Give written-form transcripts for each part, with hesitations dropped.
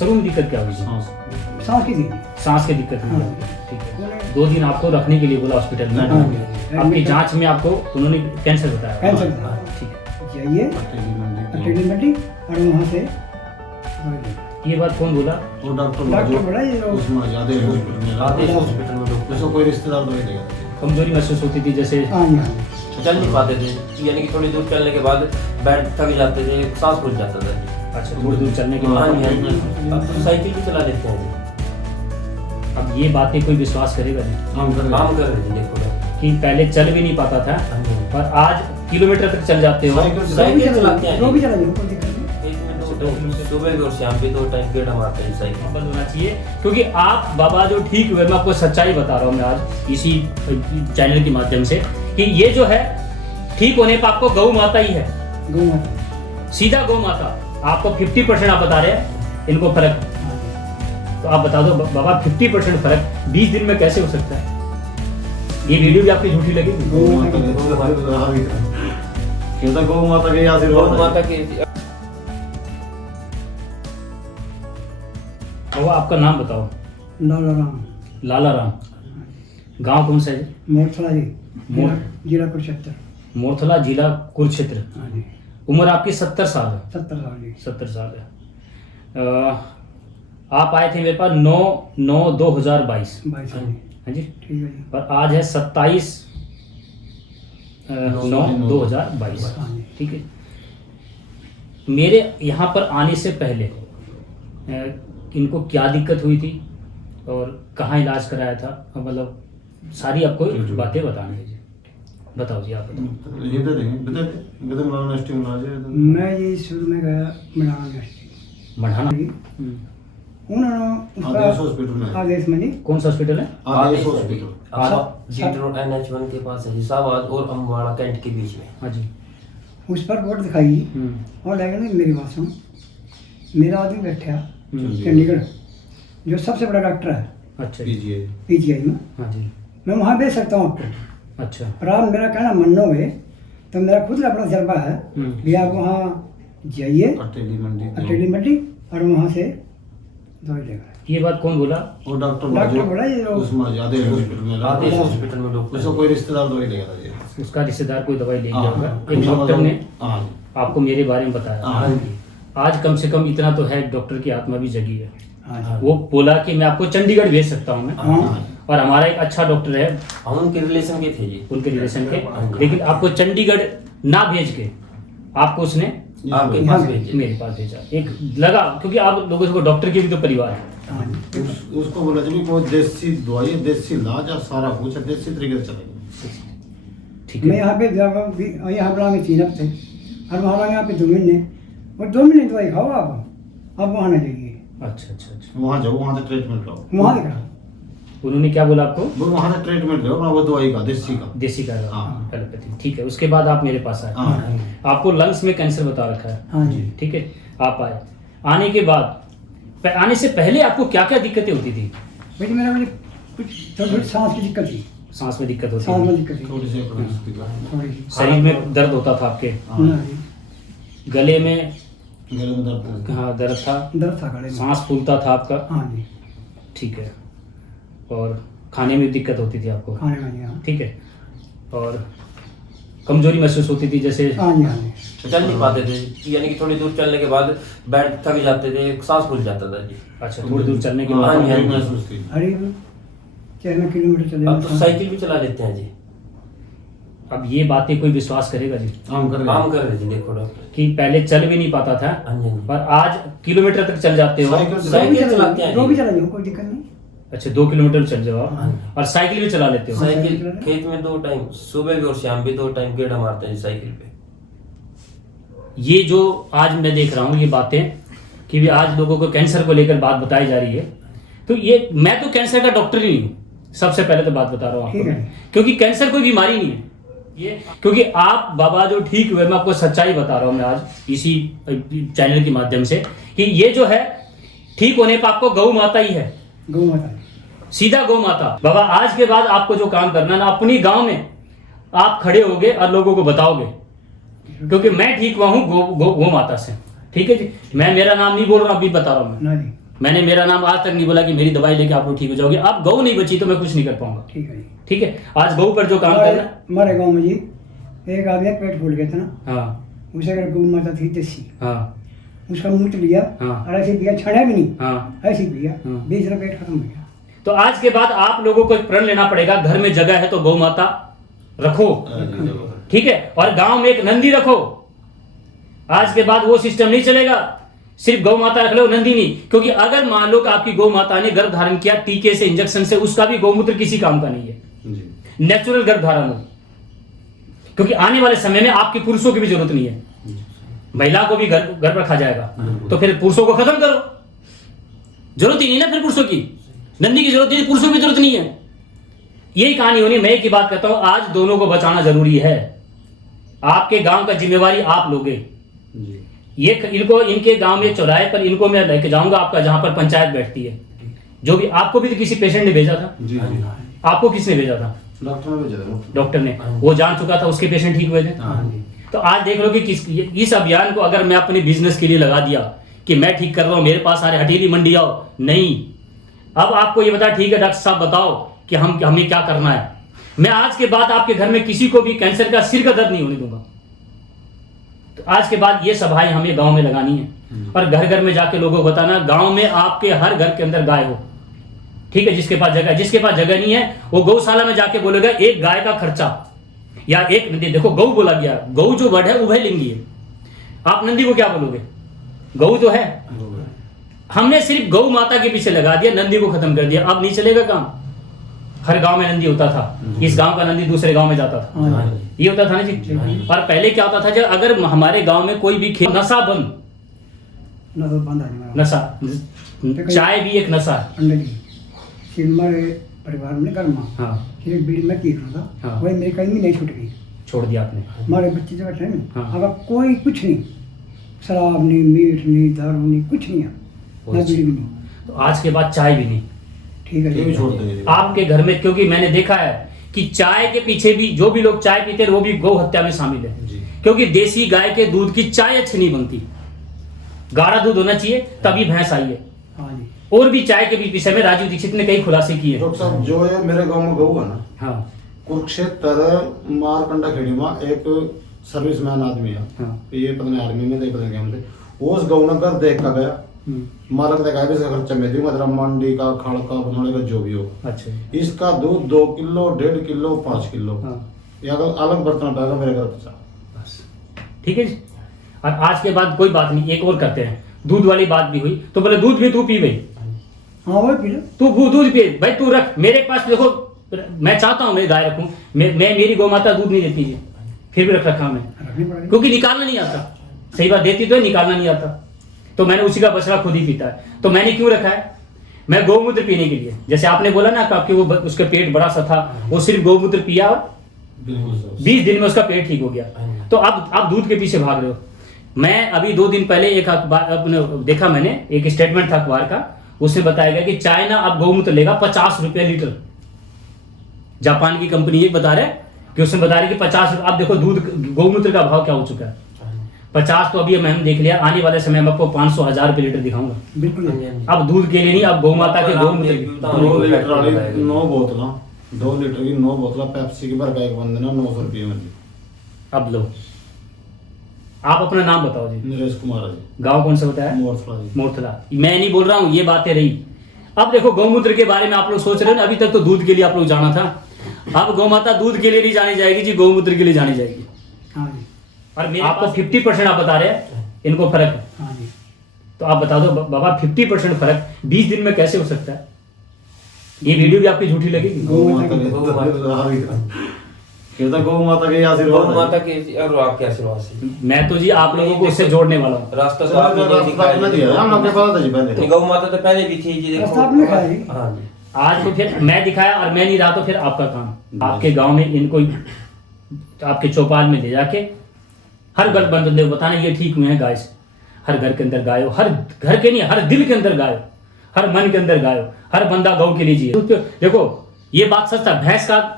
शुरू में दिक्कत क्या हुई थी? सांस की थी। सांस की दिक्कत हुई हाँ। ठीक है। 2 दिन आपको रखने के लिए बोला हॉस्पिटल में। आपकी जांच में आपको उन्होंने कैंसर बताया। कैंसर था। ठीक है। जाइए अटेली मंडी और वहाँ से ये बात कौन बोला? वो डॉक्टर बोला ये लोग उसमें ज्यादा हॉस्पिटल में डॉक्टर ऐसा कोई रिश्तेदार तो नहीं देगा। कमजोरी महसूस होती थी जैसे? हाँ हाँ चल नहीं पाते थे, यानी कि थोड़ी दूर चलने के बाद बैठ थक जाते थे, सांस फूल जाता था। अच्छा, थोड़ी दूर चलने के हाँ बाद। जी, हाँ जी। अब तो साइकिल भी चला लेते हैं जी। अब ये बातें कोई विश्वास करेगा नहीं काम कर काम कर रहे थे देखो ना। कि पहले चल भी नहीं पाता था हाँ जी। और आज किलोमीटर तक चल जाते हो। साइकिल चलाते हैं जो भी जी। चला कोई दिक्कत नहीं। एक में 2 टाइम सुबह भी और शाम भी 2 टाइम गेड़ा मारते हैं साइकिल। बंद होना चाहिए क्योंकि आप बाबा जो ठीक हुए, मैं आपको सच्चाई बता रहा हूँ मैं आज इसी चैनल के माध्यम से कि ये जो है ठीक होने पर आपको गौ माता ही है, गौ माता सीधा गौ माता। आपको 50% आप बता रहे हैं इनको फर्क, तो आप बता दो बाबा 50% फर्क 20 दिन में कैसे हो सकता है? ये वीडियो भी आपकी झूठी लगेगी। गौ माता के आशीर्वाद गौ माता के बाबा आपका नाम बताओ। लाला राम लाला राम। गांव कौन सा है? मोरथला जी मोर- जिला कुरुक्षेत्र। मोरथला, जिला कुरुक्षेत्र। हाँ जी उम्र आपकी 70 साल है। 70 साल जी। 70 साल है। आप आए थे मेरे पास 9/9/2022। 22 साल जी। हाँ जी। ठीक है जी। और आज है 27/9/2022। हाँ जी। ठीक है। मेरे यहाँ पर आने से पहले इनको क्या दिक्कत हुई थी और कहाँ इलाज कराया था, मतलब सारी आपको बातें बतानी है जी। बताओ जी, आप बताओ। ये दे देंगे बता दे गदम लाना स्टिंग ना जाए मैं ये शुरू में गया मनाना यूनिवर्सिटी। मढ़ाना। उन्होंने आदेश हॉस्पिटल में आदेश में जी कौन सा हॉस्पिटल है? आदेश हॉस्पिटल आप जीट रोड NH1 के पास है जी, साहबाद और अम्बाड़ा कैंट के बीच में। हाँ जी। उस पर बोर्ड दिखाई और लगा नहीं मेरी बात सुन। मेरा आदमी बैठा चंडीगढ़ जो सबसे बड़ा डॉक्टर है अच्छा जी। पीजीआई PGI में। हाँ जी। मैं वहाँ भेज सकता हूँ आपको। अच्छा। और आप मेरा कहना मानोगे तो मेरा खुद का अपना तजर्बा है कि आप वहाँ जाइए अटेली मंडी अटेली मंडी और वहाँ से दवाई लेगा। ये बात कौन बोला? वो डॉक्टर बोला ये लोग उसमें आदेश हॉस्पिटल में आदेश हॉस्पिटल में डॉक्टर ऐसा कोई रिश्तेदार तो नहीं देगा जी। उसका रिश्तेदार कोई दवाई ले हाँ, गया होगा। हाँ, एक डॉक्टर ने हाँ आपको मेरे बारे में बताया। हाँ जी। आज कम से कम इतना तो है, डॉक्टर की आत्मा भी जगी है। हाँ जी। वो बोला कि मैं आपको चंडीगढ़ भेज सकता हूँ मैं, हाँ और हमारा एक अच्छा डॉक्टर है हम उनके रिलेशन के थे जी। उनके रिलेशन के, लेकिन आपको चंडीगढ़ ना भेज के आपको उसने आपके पास भेजे। मेरे पास भेजा। एक लगा क्योंकि आप लोगों को डॉक्टर के भी तो परिवार है। हाँ जी। उसको बोला जी कोई देसी दवाई देसी इलाज है सारा कुछ है देसी तरीके से चलेगा। ठीक मैं है। यहाँ पे यहाँ पर आगे 3 हफ्ते और वहाँ लगे यहाँ पे 2 महीने और 2 महीने दवाई खाओ आप वहाँ ना जाइए। अच्छा अच्छा अच्छा। वहाँ जाओ वहाँ से ट्रीटमेंट लो वहाँ दिखा उन्होंने क्या बोला आपको? वो वहाँ से ट्रीटमेंट लो अपना वो दवाई का देसी का देसी का हाँ। एलोपैथी। ठीक है। उसके बाद आप मेरे पास आए। हाँ आपको लंग्स में कैंसर बता रखा है। हाँ जी। ठीक है। आप आए, आने के बाद आने से पहले आपको क्या क्या दिक्कतें होती थी? बेटी मेरा मुझे कुछ थोड़ी सांस की दिक्कत थी। सांस में दिक्कत होती सांस में थी, दिक्कत थी थोड़ी सी परिस्थिति का थोड़ी सी। शरीर में दर्द होता था आपके, हाँ जी। गले में गले में दर्द हाँ दर्द था, दर्द था गले में। सांस फूलता था आपका। हाँ जी। ठीक है। और खाने में दिक्कत होती थी आपको। खाने में जी। हाँ ठीक है। और कमजोरी महसूस होती थी जैसे? हाँ जी। हाँ जी। चल नहीं पाते थे, यानी कि थोड़ी दूर चलने के बाद बैठ थक जाते थे, सांस फूल जाता था जी। अच्छा, थोड़ी दूर चलने के हाँ बाद। जी, हाँ जी। महसूस थी अरे 4 किलोमीटर चले अब तो साइकिल भी चला लेते हैं जी। अब ये बातें कोई विश्वास करेगा जी काम कर काम कर रहे थे देखो डॉक्टर। कि पहले चल भी नहीं पाता था हाँ जी, हाँ जी। और आज किलोमीटर तक चल जाते हो? साइकिल चलाते हैं जो भी जी। चला जाओ कोई दिक्कत नहीं। अच्छा, 2 किलोमीटर चल जाओ आप, हाँ। और साइकिल भी चला लेते हो? साइकिल खेत में 2 टाइम सुबह भी और शाम भी 2 टाइम गेड़ा मारते हैं जी साइकिल पे। ये जो आज मैं देख रहा हूँ ये बातें कि भी आज लोगों को कैंसर को लेकर बात बताई जा रही है, तो ये मैं तो कैंसर का डॉक्टर ही नहीं हूँ, सबसे पहले तो बात बता रहा हूँ ठीक आपको, है। क्योंकि कैंसर कोई बीमारी नहीं है ये, क्योंकि आप बाबा जो ठीक हुए, मैं आपको सच्चाई बता रहा हूँ मैं आज इसी चैनल के माध्यम से कि ये जो है ठीक होने पर आपको गौ माता ही है, गौ माता सीधा गौ माता। बाबा आज के बाद आपको जो काम करना ना, अपनी गांव में आप खड़े होगे और लोगों को बताओगे, क्योंकि मैं ठीक हुआ हूँ गौ माता से। ठीक है जी। मैं मेरा नाम नहीं बोल रहा हूँ, अभी बता रहा हूँ मैं। ना जी। मैंने मेरा नाम आज तक नहीं बोला कि मेरी दवाई लेके आप लोग ठीक हो जाओगे। अब गौ नहीं बची तो मैं कुछ नहीं कर पाऊंगा। ठीक है जी। ठीक है, आज गौ पर जो काम करना। हमारे गाँव में जी एक आदमी पेट फूल गया था ना, हाँ उसे अगर गौ माता थी देसी, हाँ उसका मूत्र लिया हाँ। और ऐसे पिया, छड़ा भी नहीं, हाँ। ऐसे ही पिया, हाँ। 20 दिन पेट खत्म हो गया। तो आज के बाद आप लोगों को एक प्रण लेना पड़ेगा, घर में जगह है तो गौ माता रखो, ठीक है, और गांव में एक नंदी रखो। आज के बाद वो सिस्टम नहीं चलेगा सिर्फ गौ माता रख लो नंदी नहीं, क्योंकि अगर मान लो कि आपकी गौ माता ने गर्भ धारण किया टीके से, इंजेक्शन से, उसका भी गौमूत्र किसी काम का नहीं है, नेचुरल गर्भ धारण हो। क्योंकि आने वाले समय में आपके पुरुषों की भी जरूरत नहीं है, महिला को भी घर रखा जाएगा, तो फिर पुरुषों को खत्म करो, जरूरत ही नहीं ना फिर पुरुषों की, नंदी की जरूरत नहीं, पुरुषों की जरूरत नहीं है। यही कहानी होनी। मैं एक ही बात कहता हूं, आज दोनों को बचाना जरूरी है। आपके गांव का जिम्मेवारी आप लोगे। ये इनको, इनके गांव में चौराहे पर इनको मैं लेके जाऊंगा आपका, जहां पर पंचायत बैठती है, जो भी आपको भी तो किसी पेशेंट ने भेजा था, जी जी, आपको किसने भेजा था? डॉक्टर ने भेजा था। डॉक्टर ने, वो जान चुका था, उसके पेशेंट ठीक हुए थे। तो आज देख लो कि इस अभियान को अगर मैं अपने बिजनेस के लिए लगा दिया कि मैं ठीक कर रहा हूं, मेरे पास आ रहे हथेली मंडी आओ, नहीं। अब आपको ये बता, ठीक है डॉक्टर साहब बताओ कि हमें क्या करना है। मैं आज के बाद आपके घर में किसी को भी कैंसर का सिर का दर्द नहीं होने दूंगा। तो आज के बाद ये सभाएं हमें गांव में लगानी है और घर घर में जाके लोगों को बताना, गांव में आपके हर घर के अंदर गाय हो, ठीक है, जिसके पास जगह नहीं है वो गौशाला में जाके बोलेगा एक गाय का खर्चा, या एक, देखो गौ बोला गया, गौ जो वर्ड है उभयलिंगी है। आप नंदी को क्या बोलोगे? गौ तो है, हमने सिर्फ गौ माता के पीछे लगा दिया, नंदी को खत्म कर दिया। अब नहीं चलेगा काम। हर गांव में नंदी होता था, इस गांव का नंदी दूसरे गांव में जाता था, ये होता था ना जी। और पहले क्या होता था, जब अगर हमारे गांव में कोई भी नशा बंद, नशा, चाय भी एक नशा है। हमारे परिवार में घर में, हाँ एक बीड़ी में पी रहा था, हाँ। वही मेरी कहीं भी नहीं छूट गई, छोड़ दिया आपने। हमारे बच्चे जो बैठे हैं ना, हाँ। अगर कोई कुछ नहीं, शराब नहीं, मीठ नहीं, दारू नहीं, कुछ नहीं है, ना बीड़ी भी नहीं। तो आज के बाद चाय भी नहीं, ठीक है ये भी जी। छोड़ देंगे। आपके घर में, क्योंकि मैंने देखा है कि चाय के पीछे भी जो भी लोग चाय पीते हैं वो भी गौ हत्या में शामिल है, क्योंकि देसी गाय के दूध की चाय अच्छी नहीं बनती, गाढ़ा दूध होना चाहिए तभी भैंस आई है। हाँ जी। और भी चाय के विषय में राजीव दीक्षित ने कई खुलासे किए हैं। डॉक्टर साहब, जो है मेरे गांव में गऊ है ना, हाँ कुरुक्षेत्र मारकंडा खेड़ी में एक सर्विसमैन आदमी है, हाँ। ये पता नहीं आर्मी में, नहीं पता नहीं क्या थे, वो उस गऊ नगर देख कर गया, मालक देखा भी इसका खर्चा मैं दूंगा, तेरा मंडी का, खड़ का, बनाने का, जो भी हो। अच्छा। इसका दूध 2 किलो, 1.5 किलो, 5 किलो, हाँ। ये अगर अलग बर्तन पाएगा मेरे घर पे। बस ठीक है जी। और आज के बाद कोई बात नहीं, एक और करते हैं। दूध वाली बात भी हुई तो बोले दूध भी तू पी भाई, हाँ वही पी लो। तू दूध पी भाई, तू रख मेरे पास। देखो मैं चाहता हूं मैं गाय रखूं, मैं मेरी गौ माता दूध नहीं देती है, फिर भी रखा मैं, रखनी पड़ेगी। क्योंकि निकालना नहीं आता। सही बात, देती तो है, निकालना नहीं आता, तो मैंने उसी का बछड़ा खुद ही पीता है। तो मैंने क्यों रखा है? मैं गौमूत्र पीने के लिए। जैसे आपने बोला ना कि वो उसका पेट बड़ा सा था, वो सिर्फ गौमूत्र पिया और 20 दिन में उसका पेट ठीक हो गया। तो अब आप दूध के पीछे भाग रहे हो। मैं अभी 2 दिन पहले एक अखबार अपने देखा, मैंने एक स्टेटमेंट था अखबार का, उसमें बताया गया कि चाइना अब गौमूत्र लेगा 50 रुपए लीटर। जापान की कंपनी ये बता रहे कि उसमें बता रहे कि 50 रुपए। अब देखो दूध, गौमूत्र का भाव क्या हो चुका है। 50 तो अभी मैंने देख लिया, आने वाले समय में आपको 500 1000 रुपए लीटर दिखाऊंगा। बिल्कुल। अब दूध के लिए नहीं, अब गौ माता के गौमूत्र की। 2 लीटर वाली 9 बोतल, 2 लीटर की 9 बोतल पेप्सी की भर का एक बंद देना 900 रुपये में। अब लो, आप अपना नाम बताओ जी। नरेश कुमार जी, गांव कौन सा बताया? मोरथला जी। मोरथला। मैं नहीं बोल रहा हूँ, ये बातें रही। अब देखो गौमूत्र के बारे में आप लोग सोच रहे हो ना, अभी तक तो दूध के लिए आप लोग जाना था, अब गौ माता दूध के लिए नहीं जानी जाएगी जी, गौमूत्र के लिए जानी जाएगी। हाँ जी। और मेरे आपको 50% आप बता रहे हैं इनको फर्क है, हाँ जी। तो आप बता दो बाबा 50% फर्क 20 दिन में कैसे हो सकता है? ये वीडियो भी आपकी झूठी लगेगी। गौ माता के कहता गौ माता के आशीर्वाद गौ है। माता के और आपके आशीर्वाद से मैं तो जी आप लोगों को उससे जोड़ने वाला हूँ। रास्ता तो आपने नहीं रास्ता आपने दिया, हम लोग के दिखाया। पता था जी पहले। गौ माता तो पहले भी थी जी, रास्ता आपने देखो। दिखाया जी। हाँ जी। आज तो फिर मैं दिखाया और मैं नहीं रहा तो फिर आपका काम। आपके गांव में इनको आपके चौपाल में ले जाके हर घर बंद बताना ये ठीक हुए हैं गाय से। हर घर के अंदर गाय हो, हर घर के नहीं, हर दिल के अंदर गाय हो, हर मन के अंदर गाय हो, हर बंदा गौ के लिए जिए। देखो ये बात सच था, भैंस का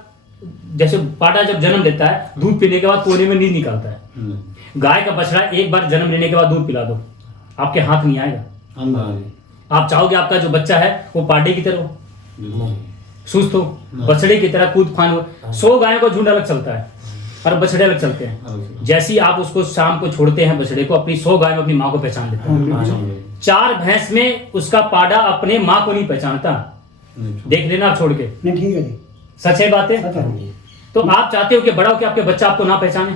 जैसे पाटा जब जन्म देता है, दूध पीने के बाद कोने में नींद निकालता है। गाय का बछड़ा एक बार जन्म लेने के बाद दूध पिला दो, आपके हाथ नहीं आएगा। आप चाहोगे आपका जो बच्चा है वो पार्टी की तरह हो, नहीं। सुस्त हो, बछड़े की तरह कूद फान हो। 100 गायों का झुंड अलग चलता है और बछड़े अलग चलते हैं। जैसे ही आप उसको शाम को छोड़ते हैं बछड़े को, अपनी 100 गाय में अपनी माँ को पहचान लेता है। हाँ, 4 भैंस में उसका पाड़ा अपने माँ को नहीं पहचानता। देख लेना आप छोड़ के, नहीं ठीक है जी, सच है बात है। सच है। तो आप चाहते हो कि बड़ा हो कि आपके बच्चा आपको ना पहचाने।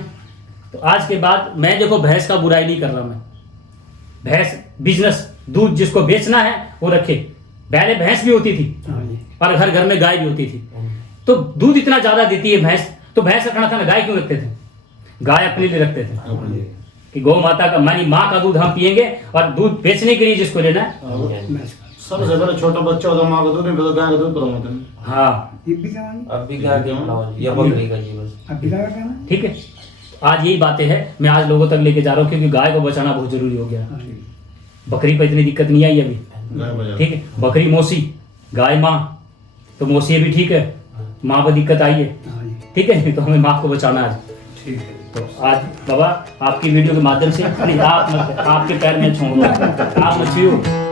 तो आज के बाद मैं देखो भैंस का बुराई नहीं कर रहा, मैं भैंस बिजनेस, दूध जिसको बेचना है वो रखे। पहले भैंस भी होती थी हाँ जी, और घर घर में गाय भी होती थी, तो दूध इतना ज्यादा देती है भैंस, तो भैंस रखना था ना, गाय क्यों रखते थे? गाय अपने लिए रखते थे कि गौ माता का, मानी माँ का दूध हम पिएंगे, और दूध बेचने के लिए जिसको लेना है। बस सबसे पहले छोटा बच्चा होता माँ का दूध नहीं पीता, गाय का दूध पिलाते हैं। हाँ ये भी क्या है? अब भी गाय के पिलाओ या बकरी का जी बस। अब भी क्या करना? ठीक है। आज यही बातें हैं, मैं आज लोगों तक लेके जा रहा हूँ, क्योंकि गाय को बचाना बहुत जरूरी हो गया। हाँ जी, बकरी पर इतनी दिक्कत नहीं आई अभी, गाय बजा ठीक है। बकरी मौसी, गाय माँ, तो मौसी अभी ठीक है, माँ पर दिक्कत आई है, हाँ जी, ठीक है। तो हमें माँ को बचाना आज। ठीक है। तो आज बाबा आपकी वीडियो के माध्यम से, नहीं आप मत, आपके पैर में छोड़ूंगा, आप मत छुइयो।